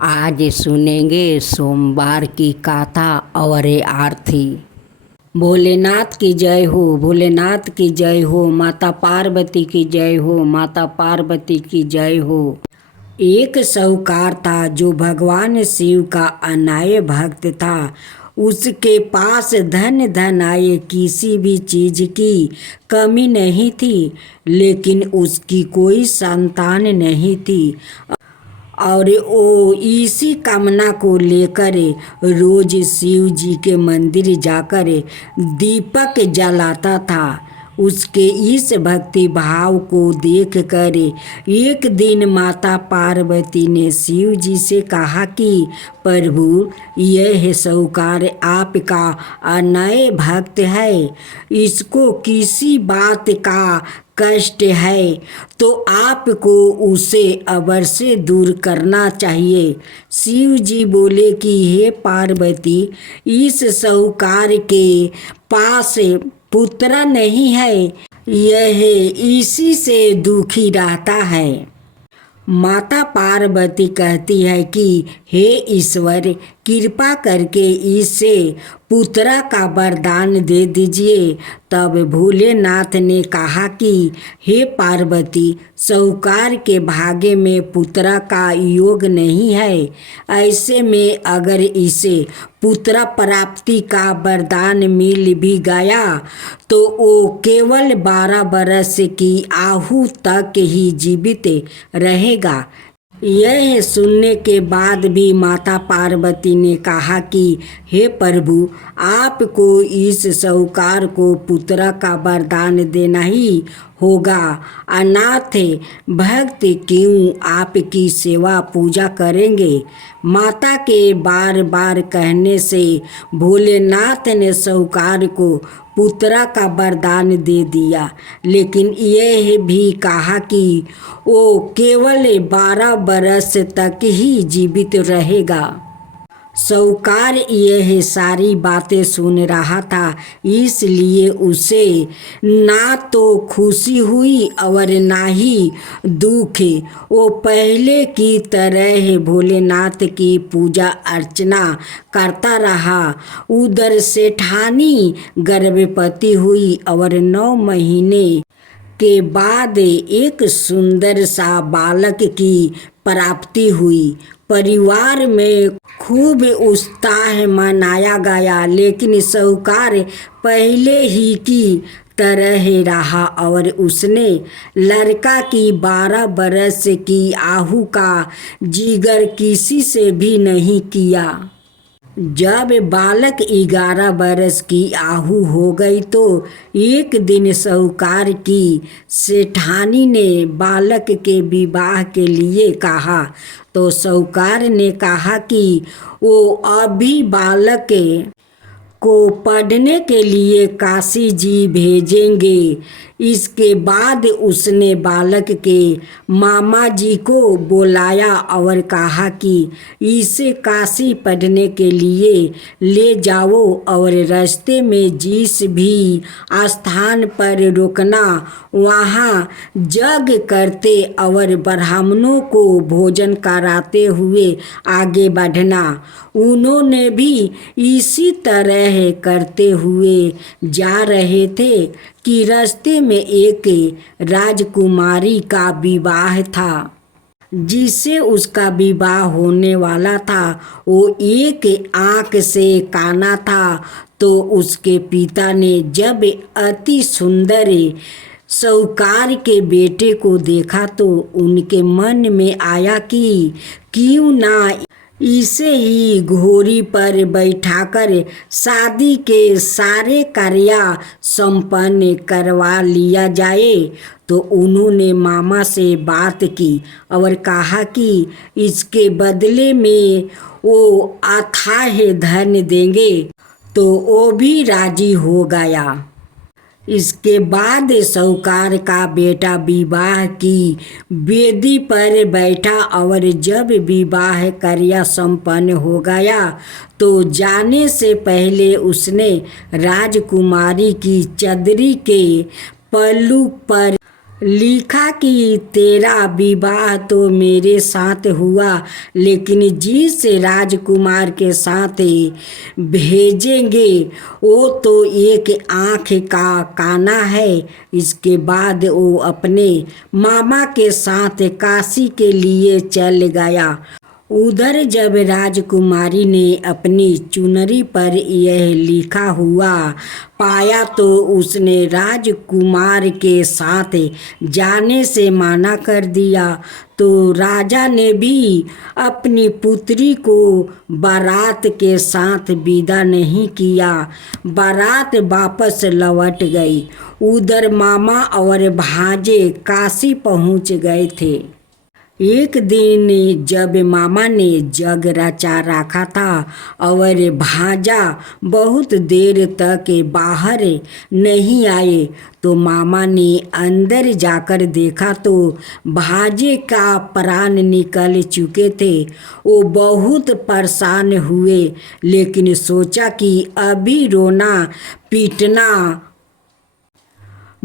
आज सुनेंगे सोमवार की गाथा और आरती। भोलेनाथ की जय हो, भोलेनाथ की जय हो, माता पार्वती की जय हो, माता पार्वती की जय हो। एक साहूकार था जो भगवान शिव का अनाय भक्त था। उसके पास धन धन आए, किसी भी चीज की कमी नहीं थी, लेकिन उसकी कोई संतान नहीं थी। और वो इसी कामना को लेकर रोज शिव जी के मंदिर जाकर दीपक जलाता था। उसके इस भक्ति भाव को देखकर एक दिन माता पार्वती ने शिव जी से कहा कि प्रभु, यह साहूकार आपका अनय भक्त है, इसको किसी बात का कष्ट है तो आपको उसे अवश्य दूर करना चाहिए। शिव जी बोले कि हे पार्वती, इस साहूकार के पास पुत्र नहीं है, यह इसी से दुखी रहता है। माता पार्वती कहती है कि हे ईश्वर, कृपा करके इसे पुत्र का वरदान दे दीजिए। तब भोलेनाथ ने कहा कि हे पार्वती, साहूकार के भाग्य में पुत्र का योग नहीं है। ऐसे में अगर इसे पुत्र प्राप्ति का वरदान मिल भी गया तो वो केवल 12 बरस की आयु तक ही जीवित रहेगा। यह सुनने के बाद भी माता पार्वती ने कहा कि हे प्रभु, आपको इस साहूकार को पुत्र का वरदान देना ही होगा। अनाथ भक्त क्यों आपकी सेवा पूजा करेंगे। माता के बार बार कहने से भोलेनाथ ने साहूकार को पुत्र का वरदान दे दिया, लेकिन यह भी कहा कि वो केवल 12 बरस तक ही जीवित रहेगा। साहूकार यह सारी बातें सुन रहा था, इसलिए उसे ना तो खुशी हुई और ना ही दुख। वो पहले की तरह भोलेनाथ की पूजा अर्चना करता रहा। उधर सेठानी गर्भवती हुई और 9 महीने के बाद एक सुंदर सा बालक की प्राप्ति हुई। परिवार में खूब उत्साह मनाया गया, लेकिन साहूकार पहले ही की तरह रहा और उसने लड़का की 12 बरस की आयु का जिक्र किसी से भी नहीं किया। जब बालक 11 बरस की आयु हो गई तो एक दिन साहूकार की सेठानी ने बालक के विवाह के लिए कहा। तो साहूकार ने कहा कि वो अभी बालक को पढ़ने के लिए काशी जी भेजेंगे। इसके बाद उसने बालक के मामा जी को बुलाया और कहा कि इसे काशी पढ़ने के लिए ले जाओ और रास्ते में जिस भी स्थान पर रुकना, वहाँ यज्ञ करते और ब्राह्मणों को भोजन कराते हुए आगे बढ़ना। उन्होंने भी इसी तरह करते हुए जा रहे थे कि रास्ते में एक राजकुमारी का विवाह था। जिससे उसका विवाह होने वाला था वो एक आँख से काना था। तो उसके पिता ने जब अति सुंदर साहूकार के बेटे को देखा तो उनके मन में आया कि क्यों ना इसे ही घोड़ी पर बैठाकर शादी के सारे कार्य संपन्न करवा लिया जाए। तो उन्होंने मामा से बात की और कहा कि इसके बदले में वो अथाह धन देंगे। तो वो भी राजी हो गया। इसके बाद साहूकार का बेटा विवाह की वेदी पर बैठा और जब विवाह कार्य संपन्न हो गया तो जाने से पहले उसने राजकुमारी की चदरी के पल्लू पर लिखा कि तेरा विवाह तो मेरे साथ हुआ, लेकिन जिस राजकुमार के साथ भेजेंगे वो तो एक आँख का काना है। इसके बाद वो अपने मामा के साथ काशी के लिए चल गया। उधर जब राजकुमारी ने अपनी चुनरी पर यह लिखा हुआ पाया तो उसने राजकुमार के साथ जाने से मना कर दिया। तो राजा ने भी अपनी पुत्री को बारात के साथ विदा नहीं किया। बारात वापस लौट गई। उधर मामा और भांजे काशी पहुंच गए थे। एक दिन जब मामा ने जग रचा रखा था और भांजा बहुत देर तक बाहर नहीं आए तो मामा ने अंदर जाकर देखा तो भांजे का प्राण निकल चुके थे। वो बहुत परेशान हुए, लेकिन सोचा कि अभी रोना पीटना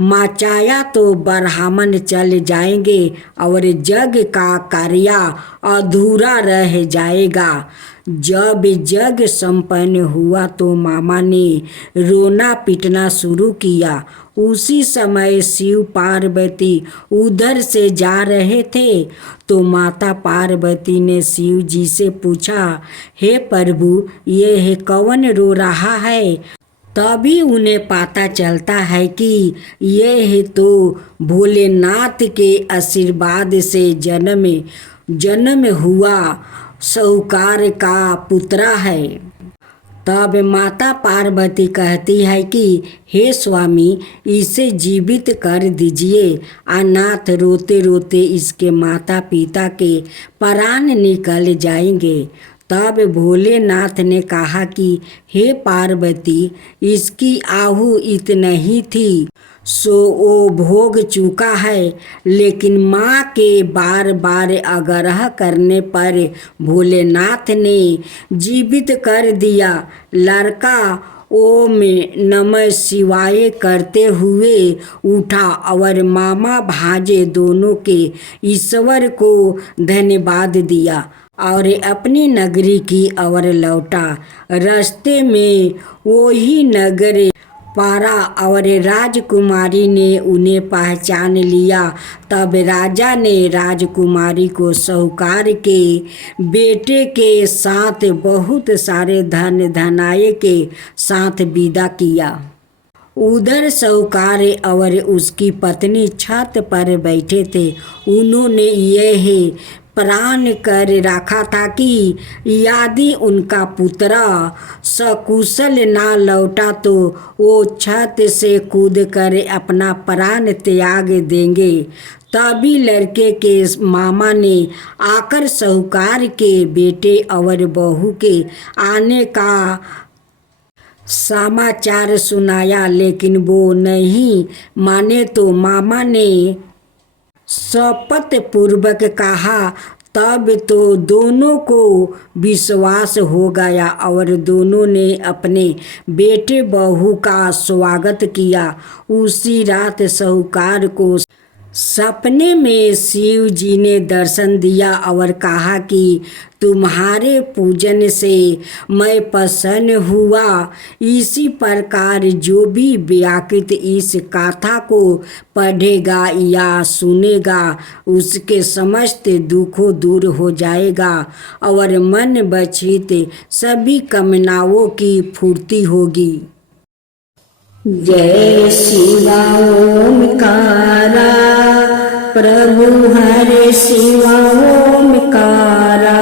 मचाया तो ब्राह्मण चल जाएंगे और जग का कार्य अधूरा रह जाएगा। जब जग संपन्न हुआ तो मामा ने रोना पीटना शुरू किया। उसी समय शिव पार्वती उधर से जा रहे थे तो माता पार्वती ने शिव जी से पूछा, हे प्रभु, ये कौन रो रहा है? तभी उन्हें पता चलता है कि यह तो भोलेनाथ के आशीर्वाद से जन्म हुआ साहूकार का पुत्र है। तब माता पार्वती कहती है कि हे स्वामी, इसे जीवित कर दीजिए। अनाथ रोते रोते इसके माता पिता के प्राण निकल जाएंगे। तब भोलेनाथ ने कहा कि हे पार्वती, इसकी आहु इतना ही थी सो वो भोग चुका है। लेकिन माँ के बार बार आग्रह करने पर भोलेनाथ ने जीवित कर दिया। लड़का ओम नमः शिवाय करते हुए उठा और मामा भांजे दोनों के ईश्वर को धन्यवाद दिया और अपनी नगरी की ओर लौटा। रास्ते में वही नगर पारा और राजकुमारी ने उन्हें पहचान लिया। तब राजा ने राजकुमारी को साहूकार के बेटे के साथ बहुत सारे धन धनाये के साथ विदा किया। उधर साहूकार और उसकी पत्नी छत पर बैठे थे। उन्होंने यह प्रण कर रखा था कि यदि उनका पुत्र सकुशल ना लौटा तो वो छत से कूदकर अपना प्राण त्याग देंगे। तभी लड़के के मामा ने आकर साहूकार के बेटे और बहू के आने का समाचार सुनाया, लेकिन वो नहीं माने तो मामा ने शपथ पूर्वक कहा। तब तो दोनों को विश्वास हो गया और दोनों ने अपने बेटे बहू का स्वागत किया। उसी रात साहूकार को सपने में शिव जी ने दर्शन दिया और कहा कि तुम्हारे पूजन से मैं प्रसन्न हुआ। इसी प्रकार जो भी व्याकृत इस कथा को पढ़ेगा या सुनेगा उसके समस्त दुखों दूर हो जाएगा और मन बचित सभी कामनाओं की पूर्ति होगी। जय शिवा ओमकारा, प्रभु हरे शिवा ओमकारा।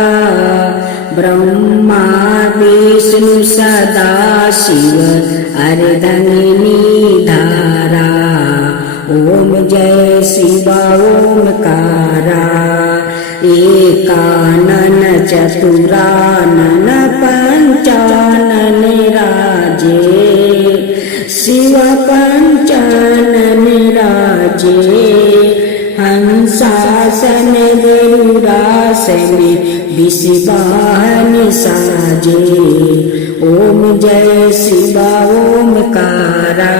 ब्रह्मा विष्णु सदा शिव अर्धंगिनी धारा। ओम जय शिवा ओमकारा। एकानन चतुरानन पंचानन राजे। शिव पंचानन राजे। हंसासन गरुड़ासन विषवाहन साजे। ओम जय शिवा ओमकारा।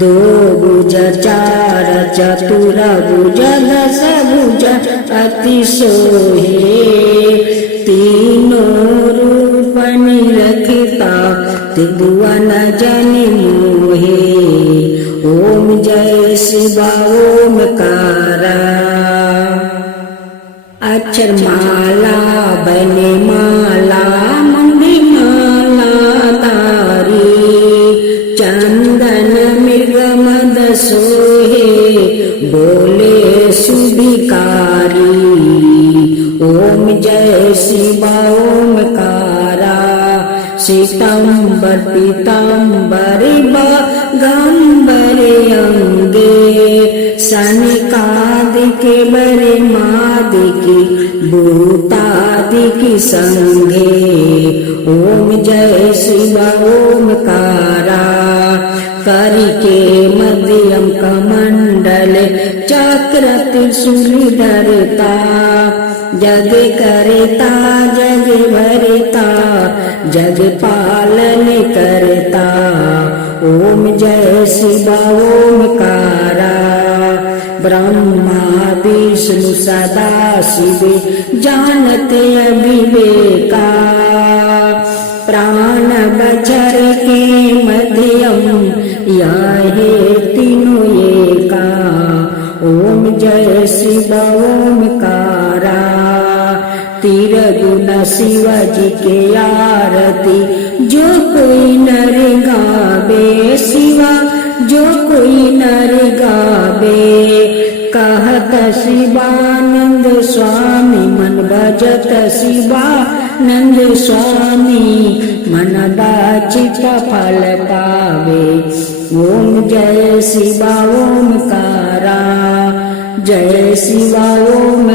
दो भुज चार चतुर भुज दस भुज अति सोहे तीनों रूप निरखता त्रिभुवन जनि मोहे ओम जय शिवा ओमकारा। अक्षर माला बने माला मंगी माला तारी चंदन मृग मद सोहे बोले सुभिकारी ओम जय शिवा ओमकारा। श्वेतांबर पीतांबर गंबरे अंगे सनिकादिके बरे मादिकी भूतादिकी संगे ओम जय शिवा ओमकारा। करिके मध्यम कमंडल चक्र त्रिशूल धरता जग करता जग भरता जग पालन करता ओम जय शिवा ओमकारा। ब्रह्मा विष्णु सदा शिव जानते अविवेका प्राण बचर के मध्यम यहे तीनों एका ओम जय शिवा ओमकारा। तिरगुण शिव जी के आरती जो कोई नर गावे शिवा जो कोई नर गावे कहत शिवानंद स्वामी मन भजत शिवानंद स्वामी मन बाचित फल पावे ओम जय शिवा ओमकारा। जय शिवा ओम